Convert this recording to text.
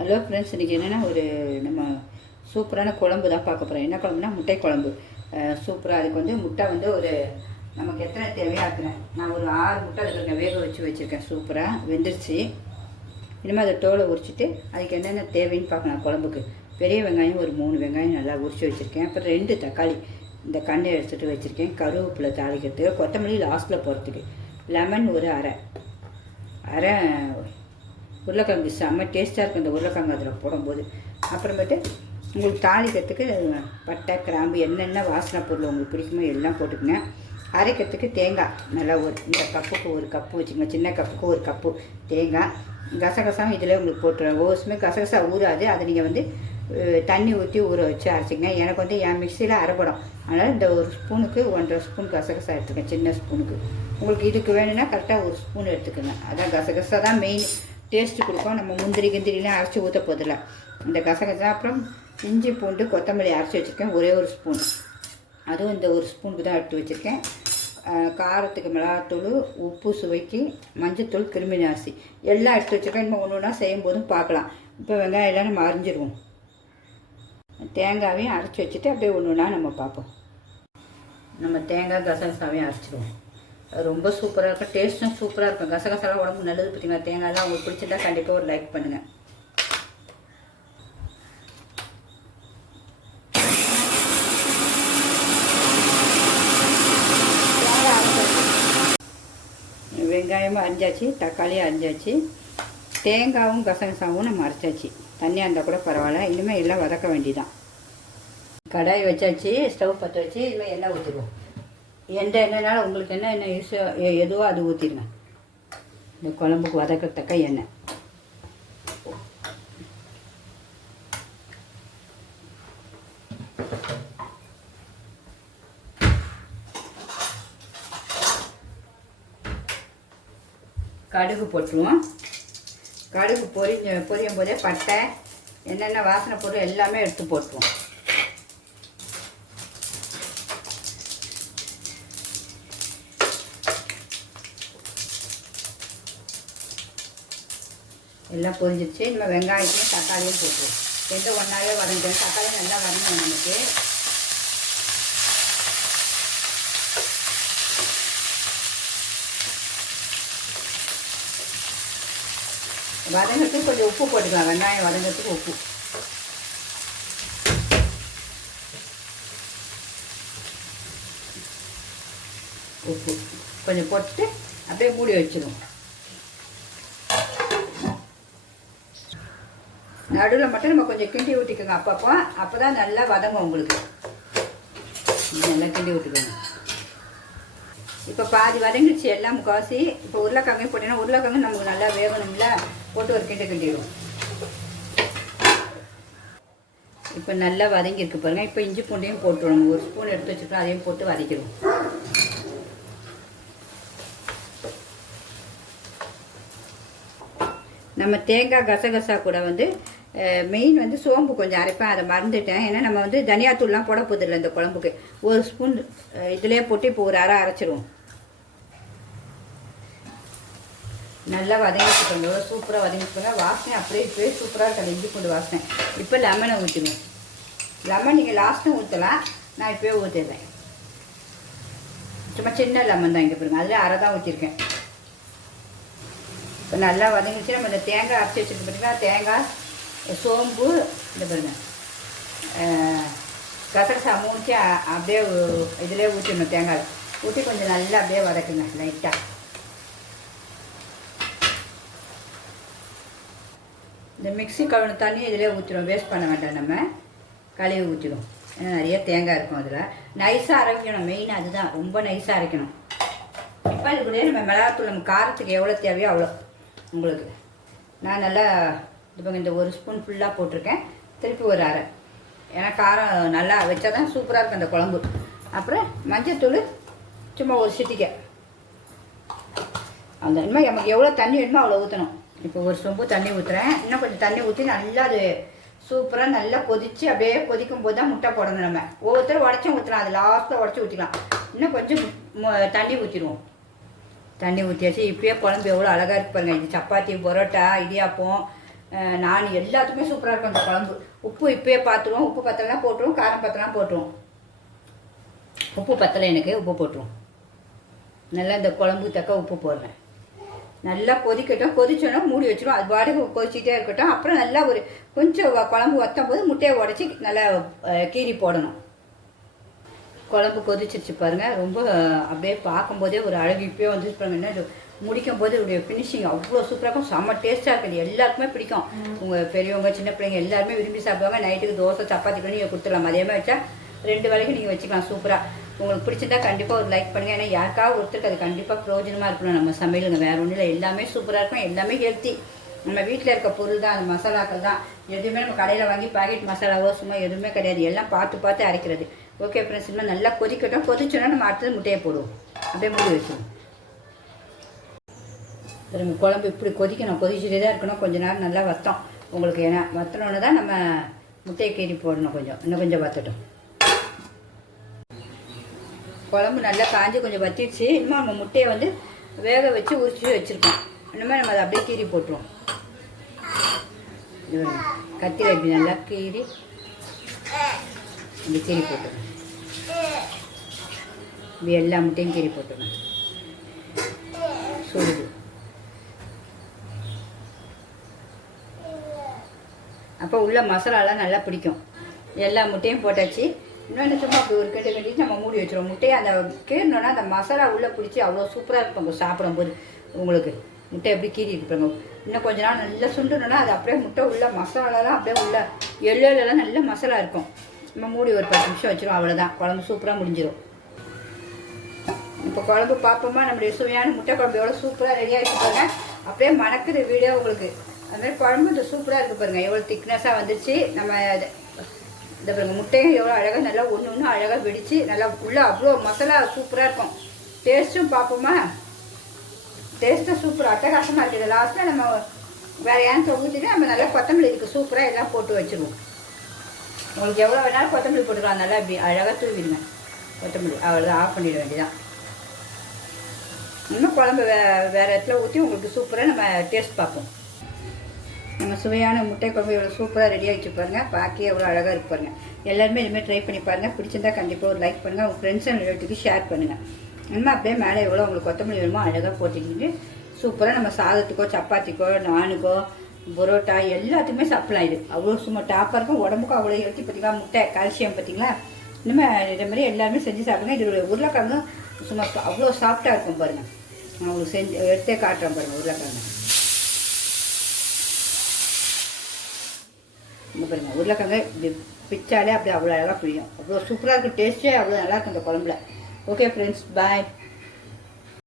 Hello friends, இன்றைக்கி என்னென்னா நம்ம சூப்பரான குழம்பு தான் பார்க்க போகிறோம். என்ன குழம்புனா முட்டை குழம்பு. சூப்பராக அதுக்கு முட்டை நமக்கு எத்தனை தேவையாக இருக்கிறேன். நான் ஒரு 6 முட்டை அதுக்கு வேக வச்சுருக்கேன். சூப்பராக வெந்துருச்சு. இனிமேல் அதை தோலை உரிச்சிட்டு அதுக்கு என்னென்ன தேவைன்னு பார்க்கலாம். குழம்புக்கு பெரிய வெங்காயம் ஒரு 3 வெங்காயம் நல்லா உரிச்சு வச்சுருக்கேன். அப்புறம் 2 தக்காளி இந்த கண்ணை எடுத்துகிட்டு வச்சுருக்கேன். கருவேப்பிலை தாளிக்கிறதுக்கு, கொத்தமல்லி லாஸ்ட்டில் போகிறதுக்கு, லெமன் ஒரு அரை உருளைக்கிழங்கு செம்ம டேஸ்ட்டாக இருக்கும் இந்த உருளைக்கிழங்கு அதில் போடும்போது. அப்புறமேட்டு உங்களுக்கு தாளிக்கிறதுக்கு பட்டை கிராம்பு என்னென்ன வாசனை பொருள் உங்களுக்கு பிடிக்குமோ எல்லாம் போட்டுக்கோங்க. அரைக்கிறதுக்கு தேங்காய் நல்லா இந்த கப்புக்கு 1 கப்பு வச்சுக்கோங்க. சின்ன கப்புக்கு 1 கப்பு தேங்காய். கசகசாவும் இதில் உங்களுக்கு போட்டுருவேன். ஓசுமே கசகசா ஊறாது. அதை நீங்கள் தண்ணி ஊற்றி ஊற வச்சு அரைச்சிங்க. எனக்கு என் மிக்சியில் அரைப்படும். அதனால் இந்த 1 ஸ்பூனுக்கு 1.5 ஸ்பூன் கசகசா எடுத்துக்கேன். சின்ன ஸ்பூனுக்கு. உங்களுக்கு இதுக்கு வேணும்னா கரெக்டாக 1 ஸ்பூன் எடுத்துக்கோங்க. அதான் கசகசா தான் மெயின் டேஸ்ட்டு கொடுக்கும். நம்ம முந்திரி கிந்திரிலாம் அரைச்சி ஊற்ற போதில்ல. இந்த கசகசா, அப்புறம் இஞ்சி பூண்டு கொத்தமல்லி அரைச்சி வச்சுருக்கேன் ஒரே 1 ஸ்பூன். அதுவும் இந்த 1 ஸ்பூனுக்கு தான் எடுத்து வச்சுருக்கேன். காரத்துக்கு மிளகாத்தூள், உப்பு சுவைக்கு, மஞ்சத்தூள், கிருமி நாசி எல்லாம் எடுத்து வச்சுருக்கேன். இன்னும் ஒன்று ஒன்றா செய்யும் போதும் பார்க்கலாம். இப்போ வெங்காயம் எல்லாம் நம்ம அரைஞ்சிடுவோம். தேங்காயையும் அரைச்சி வச்சுட்டு அப்படியே ஒன்று ஒன்றா நம்ம பார்ப்போம். நம்ம தேங்காய் கசகசாவையும் அரைச்சிடுவோம். ரொம்ப சூப்பராக இருக்கும். டேஸ்ட்டும் சூப்பராக இருக்கும். கசகசாலாம் உடம்புக்கு நல்லது. பார்த்தீங்கன்னா தேங்காயெல்லாம் உங்களுக்கு பிடிச்சிருந்தா கண்டிப்பாக ஒரு லைக் பண்ணுங்கள். வெங்காயமும் அரிஞ்சாச்சு, தக்காளியும் அரிஞ்சாச்சு, தேங்காயும் கசகசாவும் நம்ம அரைச்சாச்சு. தண்ணியாக இருந்தால் கூட பரவாயில்ல. இனிமேல் எல்லாம் வதக்க வேண்டியதான். கடாய் வச்சாச்சு, ஸ்டவ் பற்ற வச்சு இனிமேல் எண்ணெய் ஊற்றிடுவோம். எண்ணெய்னால உங்களுக்கு என்ன யூஸோ எதுவோ அது ஊற்றிடுங்க. இந்த குழம்புக்கு வதக்கத்தக்க எண்ணெய். கடுகு போட்டுருவோம். கடுகு பொரியும் போதே பட்டை என்னென்ன வாசனை பொருள் எல்லாமே எடுத்து போட்டுருவோம். எல்லாம் பொரிஞ்சிருச்சு. இனிமேல் வெங்காயத்தையும் தக்காளியும் போட்டுருவோம். 2 ஒன்றாவே வதங்கிடும். தக்காளி நல்லா வரணும் நமக்கு. வதங்கிறதுக்கு கொஞ்சம் உப்பு போட்டுக்கலாம். வெங்காயம் வதங்கிறதுக்கு உப்பு. கொஞ்சம் போட்டுட்டு அப்படியே மூடி வச்சிடுவோம். நடுவில் மட்டும் நம்ம கொஞ்சம் கிண்டி ஊற்றிக்கோங்க அப்பப்போ. அப்போ தான் நல்லா வதங்கும் உங்களுக்கு. நல்லா கிண்டி விட்டுக்கோங்க. இப்போ பாதி வதங்கிடுச்சு எல்லாம் முக்கால்வாசி. இப்போ உருளைக்கிழங்கையும் போட்டீங்கன்னா உருளைக்கிழங்கு நமக்கு நல்லா வேகணும்ல, போட்டு ஒரு கிண்டிடுவோம். இப்போ நல்லா வதங்கியிருக்கு பாருங்கள். இப்போ இஞ்சி பூண்டையும் போட்டுருவோம். 1 ஸ்பூன் எடுத்து வச்சுருக்கோம். அதையும் போட்டு வதக்கிடுவோம். நம்ம தேங்காய் கசகசா கூட மெயின் சோம்பு கொஞ்சம் அரைப்பேன். அதை மறந்துட்டேன். ஏன்னா நம்ம தனியாத்தூள்லாம் போட போதில்லை இந்த குழம்புக்கு. 1 ஸ்பூன் இதிலே போட்டு இப்போ ஒரு அரை அரைச்சிடுவோம். நல்லா வதங்கிட்டுக்கோங்க. சூப்பராக வதங்கிட்டுக்கோங்க. வாசனை அப்படியே இப்போயே சூப்பராக இருக்கும். இஞ்சி பூண்டு வாசனை. இப்போ லெமனை ஊற்றிடுவோம். லெமன் நீங்கள் லாஸ்ட்டும் ஊற்றலாம். நான் இப்போயே ஊற்றிடுறேன். சும்மா சின்ன லெமன் தான். இங்கே பாருங்க, அதில் அரை தான் ஊற்றிருக்கேன். இப்போ நல்லா வதங்கிச்சு. நம்ம இந்த தேங்காய் அரைச்சி வச்சுட்டு பார்த்தீங்கன்னா தேங்காய், சோம்பு, இந்த பாருங்க கசகசா மூணுச்சு அப்படியே இதிலே ஊற்றிடணும். தேங்காய் ஊற்றி கொஞ்சம் நல்லா அப்படியே வதக்குங்க லைட்டாக. இந்த மிக்ஸி கழுவின தண்ணி இதிலே ஊற்றிடும். வேஸ்ட் பண்ண வேண்டாம். நம்ம கழுவி ஊற்றிடும். ஏன்னா நிறைய தேங்காய் இருக்கும். அதில் நைஸாக அரைக்கணும். மெயினாக அதுதான், ரொம்ப நைஸாக அரைக்கணும். இப்போ இதுக்குள்ளேயே நம்ம மிளகாத்தூள் நம்ம காரத்துக்கு எவ்வளோ தேவையோ அவ்வளோ உங்களுக்கு. நான் நல்லா இப்போ இந்த 1 ஸ்பூன் ஃபுல்லாக போட்டிருக்கேன். திருப்பி ஒரு அரை. ஏன்னா காரம் நல்லா வச்சா தான் சூப்பராக இருக்கும் அந்த குழம்பு. அப்புறம் மஞ்சத்தூள் சும்மா ஒரு சிட்டிக்கை. அந்த இனிமேல் நமக்கு எவ்வளோ தண்ணி வேணுமோ அவ்வளோ ஊற்றணும். இப்போ 1 சொம்பு தண்ணி ஊற்றுறேன். இன்னும் கொஞ்சம் தண்ணி ஊற்றி நல்லா அது சூப்பராக நல்லா கொதித்து அப்படியே கொதிக்கும் போது தான் முட்டை போடணும். நம்ம ஒவ்வொருத்தரும் உடச்சும் ஊற்றலாம். அது லாஸ்ட்டில் உடச்சி ஊற்றிக்கலாம். இன்னும் கொஞ்சம் தண்ணி ஊற்றிடுவோம். தண்ணி ஊற்றியாச்சு. இப்போயே குழம்பு எவ்வளோ அழகாக இருக்கு பாருங்கள். இது சப்பாத்தி, பரோட்டா, இடியாப்பம், நான் எல்லாத்துக்குமே சூப்பராக இருக்கும் அந்த குழம்பு. உப்பு இப்போயே பார்த்துருவோம், உப்பு பத்தலாம் போட்டுருவோம், காரம் பத்தலாம் போட்டுருவோம். உப்பு பத்தலை எனக்கு, உப்பு போட்டுருவோம். நல்லா இந்த குழம்பு தக்க உப்பு போடுறேன். நல்லா கொதிக்கட்டும், கொதிச்சோன்னா மூடி வச்சிடும், அது பாட்டுக்கு கொதிச்சிட்டே இருக்கட்டும். அப்புறம் நல்லா ஒரு கொஞ்சம் குழம்பு வற்றும் போது முட்டையை உடச்சி நல்லா கீரி போடணும். குழம்பு கொதிச்சிருச்சு பாருங்கள். ரொம்ப அப்படியே பார்க்கும்போதே ஒரு அழகு இப்போயே வந்து பாருங்கள். என்ன முடிக்கும் போது உடைய ஃபினிஷிங் அவ்வளோ சூப்பராக இருக்கும், செம்ம டேஸ்ட்டாக இருக்குது. எல்லாருக்குமே பிடிக்கும். உங்கள் பெரியவங்க சின்ன பிள்ளைங்க எல்லாருமே விரும்பி சாப்பிடுவாங்க. நைட்டுக்கு தோசை சப்பாத்தி பண்ணி நீங்கள் கொடுத்துடலாம். அதே மாதிரி வச்சா 2 வேளைக்கு நீங்கள் வச்சுக்கலாம் சூப்பராக. உங்களுக்கு பிடிச்சிருந்தா கண்டிப்பாக ஒரு லைக் பண்ணுங்கள். ஏன்னா யாருக்காவது ஒருத்தருக்கு அது கண்டிப்பாக பிரயோஜனமாக இருக்கணும். நம்ம சமையலுங்க வேறு ஒன்றும் இல்லை, எல்லாமே சூப்பராக இருக்கும், எல்லாமே ஹெல்த்தி. நம்ம வீட்டில் இருக்க பொருள் தான், அந்த மசாலாக்கள் தான். எதுவுமே நம்ம கடையில் வாங்கி பாக்கெட் மசாலாவோ சும்மா எதுவுமே கிடையாது, எல்லாம் பார்த்து பார்த்து அரைக்கிறது. ஓகே ஃப்ரெண்ட்ஸ், இன்னும் நல்லா கொதிக்கட்டும். கொதிச்சோன்னா நம்ம அடுத்தது முட்டையை போடுவோம். அப்படியே மூடி வச்சுருவோம். திரும்ப குழம்பு இப்படி கொதிக்கணும், கொதிச்சுட்டே தான் இருக்கணும். கொஞ்சம் நேரம் நல்லா வத்தம் உங்களுக்கு. ஏன்னா வத்தனோன்னு தான் நம்ம முட்டையை கீறி போடணும். இன்னும் கொஞ்சம் வத்தட்டும். குழம்பு நல்லா காஞ்சி கொஞ்சம் வத்திடுச்சு. இன்னும் நம்ம முட்டையை வந்து வேக வச்சு உரிச்சு வச்சுருக்கோம். இனிமேல் நம்ம அதை அப்படியே கீறி போட்டுருவோம். இது கத்தியில் இப்படி நல்லா கீறி இப்படி கீறி போட்டுருவோம். இப்படி எல்லா முட்டையும் கீறி போட்டுருவேன். சுடுது. அப்போ உள்ள மசாலாலாம் நல்லா பிடிக்கும். எல்லா முட்டையும் போட்டாச்சு. இன்னொன்று சும்மா அப்படி ஒரு கட்டு கட்டிட்டு நம்ம மூடி வச்சுருவோம். முட்டையை அந்த கீறினோன்னா அந்த மசாலா உள்ளே பிடிச்சி அவ்வளோ சூப்பராக இருப்பாங்க சாப்பிடும்போது. உங்களுக்கு முட்டை எப்படி கீறி இருப்பாங்க. இன்னும் கொஞ்ச நாள் நல்லா சுண்டுனோன்னா அது அப்படியே முட்டை உள்ள மசாலாலாம் அப்படியே உள்ள எள்ளெல்லாம் நல்ல மசாலா இருக்கும். நம்ம மூடி ஒரு 10 நிமிஷம் வச்சிடும், அவ்வளோதான். குழம்பு சூப்பராக முடிஞ்சிடும். இப்போ குழம்பு பார்ப்போமா. நம்மளுடைய சுவையான முட்டை குழம்பு எவ்வளோ சூப்பராக ரெடியாக வச்சுப்பாங்க. அப்படியே மணக்குற வீடியோ உங்களுக்கு. அதுமாதிரி குழம்பு இந்த சூப்பராக இருக்குது பாருங்கள். எவ்வளோ திக்னஸாக வந்துடுச்சு. நம்ம இந்த பாருங்கள் முட்டையும் எவ்வளோ அழகாக நல்லா ஒன்று அழகாக வெடித்து நல்லா உள்ளே அவ்வளோ மசாலா சூப்பராக இருக்கும். டேஸ்ட்டும் பார்ப்போமா. டேஸ்ட்டும் சூப்பராக அட்டகாசமாக இருக்குது. லாஸ்ட்டில் நம்ம வேறு ஏன் ஊற்றிட்டு நம்ம நல்லா கொத்தமல்லி இதுக்கு சூப்பராக எல்லாம் போட்டு வச்சுருவோம். உங்களுக்கு எவ்வளோ வேணாலும் கொத்தமல்லி போட்டுக்கலாம். நல்லா இப்படி அழகாக தூவிடுங்க கொத்தமல்லி. அவ்வளோதான், ஆஃப் பண்ணிட வேண்டியதான். இன்னும் குழம்பு வேறு இடத்துல ஊற்றி உங்களுக்கு சூப்பராக நம்ம டேஸ்ட் பார்ப்போம். நம்ம சுவையான முட்டை குழம்பு எவ்வளோ சூப்பராக ரெடியாக வச்சு பாருங்கள். பார்க்க எவ்வளோ அழகாக இருக்கு பாருங்கள். எல்லாருமே இதுமாதிரி ட்ரை பண்ணி பாருங்கள். பிடிச்சிருந்தா கண்டிப்பாக ஒரு லைக் பண்ணுங்கள். உங்கள் ஃப்ரெண்ட்ஸ் அண்ட் ரிலேட்டிவ்க்கு ஷேர் பண்ணுங்கள். இன்னும் அப்படியே மேலே எவ்வளோ உங்களுக்கு கொத்தமல்லி வேணுமோ அழகாக போட்டுக்கிட்டு சூப்பராக நம்ம சாதத்துக்கோ சப்பாத்திக்கோ நானுக்கோ பரோட்டா எல்லாத்துக்குமே சாப்பிடலாம். இது அவ்வளோ சும்மா டாப்பாக இருக்கும். உடம்புக்கும் அவ்வளோ ஹெல்த்தி. பார்த்திங்களா முட்டை கால்சியம் பார்த்திங்களா. இனிமேல் இதே மாதிரி எல்லாருமே செஞ்சு சாப்பிடுங்க. இது உருளைக்கிழங்கு சும்மா அவ்வளோ சாஃப்டாக இருக்கும் பாருங்கள். நான் உங்களுக்கு செஞ்சு எடுத்தே காட்டுறேன் பாருங்கள். உருளைக்கிழங்கு இங்கே பாருங்கள். உருளைக்கிழங்கு இப்படி பிச்சாலே அப்படியே அவ்வளோ அழகாக புரியும். அவ்வளோ சூப்பராக இருக்குது. டேஸ்ட்டே அவ்வளோ நல்லாயிருக்கும் இந்த குழம்புல. ஓகே ஃப்ரெண்ட்ஸ், பாய்.